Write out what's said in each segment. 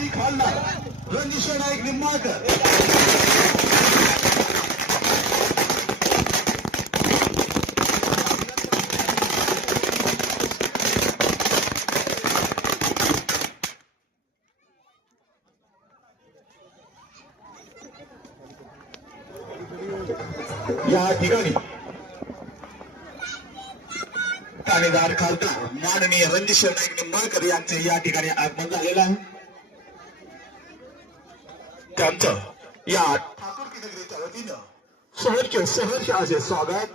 माजी खासदार रणजित नाईक निंबाळकर या ठिकाणी ठाणेदार खासदार माननीय रणजित नाईक निंबाळकर यांचे या ठिकाणी आगमन झालेलं आहे. त्यांचं या ठाकूर की नगरीच्या वतीनं सहर्ष सहर्ष असे स्वागत.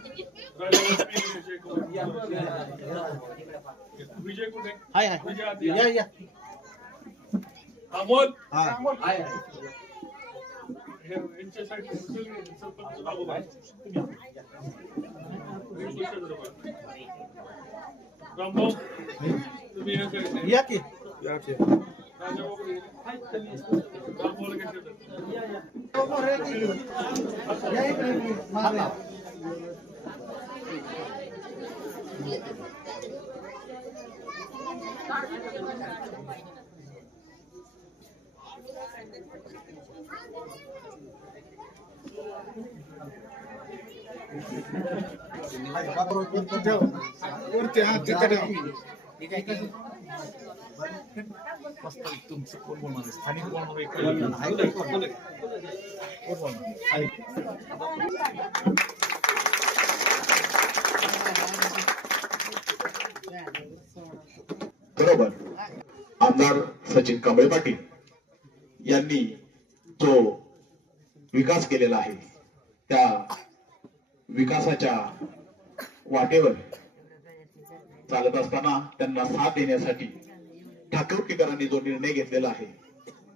विजय कुठे हाय हाय या या. या अमोल हाय या हे या साईडला सगळे वरती हा तिथे ठेव. मस्त तुमचं कोण बोलणार आहे? स्थानिक बोलणार आहे का? कोण बोलणार बरोबर. आमदार सचिन कांबळे पाटील यांनी जो विकास केलेला आहे त्या विकासाच्या वाटेवर चालत असताना त्यांना साथ देण्यासाठी ठाकरकीकरांनी जो निर्णय घेतलेला आहे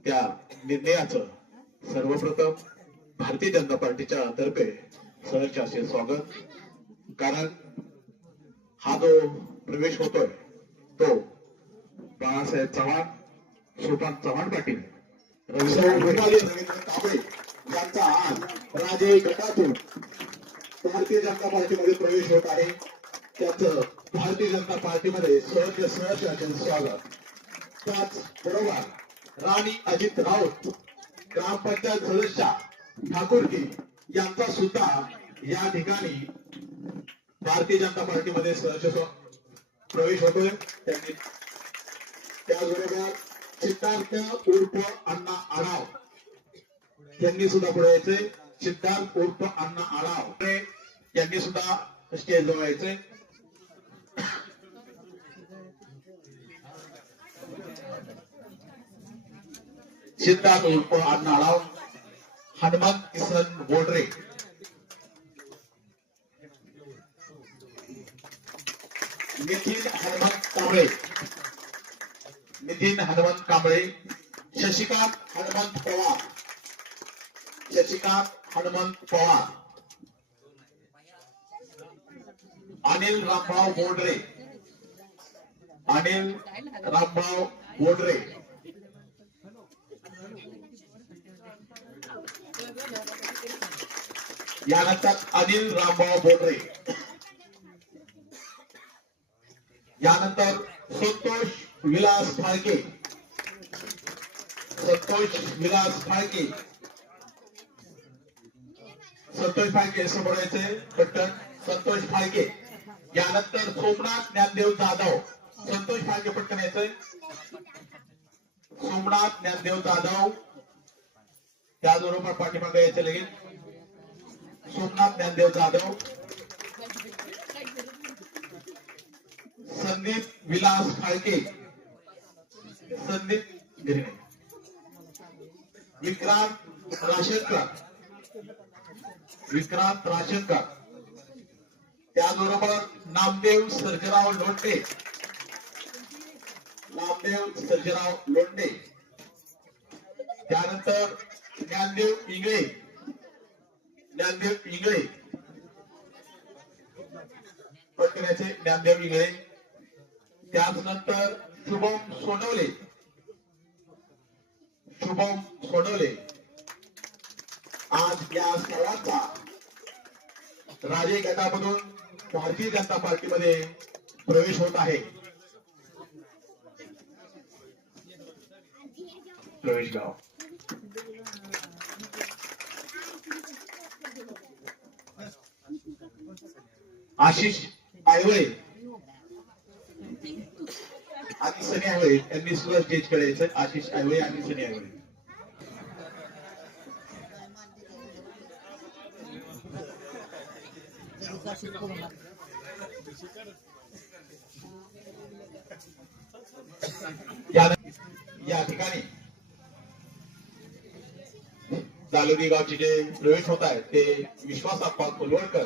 त्या निर्णयाचं सर्वप्रथम भारतीय जनता पार्टीच्या तर्फे सहर्ष स्वागत. कारण हा जो प्रवेश होतोय तो बाळासाहेब चव्हाण सोपान चव्हाण पाटील. कांबळे यांचा आज राजे गटातून भारतीय जनता पार्टीमध्ये प्रवेश होत आहे. त्याचं भारतीय जनता पार्टीमध्ये सहज असे स्वागत. त्याच बरोबर राणी अजित राऊत ग्रामपंचायत सदस्य ठाकूरकी यांचा सुद्धा या ठिकाणी भारतीय जनता पार्टीमध्ये सहज प्रवेश होतोय. त्यांनी त्याचबरोबर सिद्धार्थ उर्फ अण्णा आराव यांनी सुद्धा पुढे यायचंय. सिद्धार्थ उर्फ अण्णा आराव यांनी सुद्धा स्टेजवर यायचंय. सिद्धार्थ उर्फ अण्णा आराव हनुमंत किसन बोडरे. निखिल हनुमंत कांबळे नितीन हनुमंत कांबळे, शशिकांत हनुमंत पवार, शशिकांत हनुमंत पवार, अनिल रामभाऊ बोडरे, अनिल रामभाऊ बोडरे अनिल रामभाऊ बोडरे, यानंतर विलास फाळके. सतोष विलास फाळके. सतोष फाळके समोर यायचे. पट्टण संतोष फाळके. यानंतर सोमनाथ ज्ञानदेव जाधव. संतोष फाळके पटकन यायचंय सोमनाथ ज्ञानदेव जाधव. त्याचबरोबर पाठीमागे यायचे लगेच. सोमनाथ ज्ञानदेव जाधव. संदीप विलास फाळके. संदीप गिरणे विक्रांत राशेकर विक्रांत राशेकर त्याचबरोबर नामदेव सर्जराव लोंढे. नामदेव सर्जराव लोंढे. त्यानंतर ज्ञानदेव इंगळे ज्ञानदेव इंगळे पत्र्याचे ज्ञानदेव इंगळे त्यानंतर शुभम सोनवले. शुभम सोनवले आज या स्थळाचा राजे गटामधून भारतीय जनता पार्टीमध्ये प्रवेश होत आहे. प्रवेश गाव आशिष आयवळे आणि सनी आयवळे यांनी सुद्धा स्टेजकडे आशिष आयवळे आणि सनी आयवळे. या ठिकाणी जालोरी गावचे जे प्रवेश होत आहेत ते विश्वास अप्पा कोलवडकर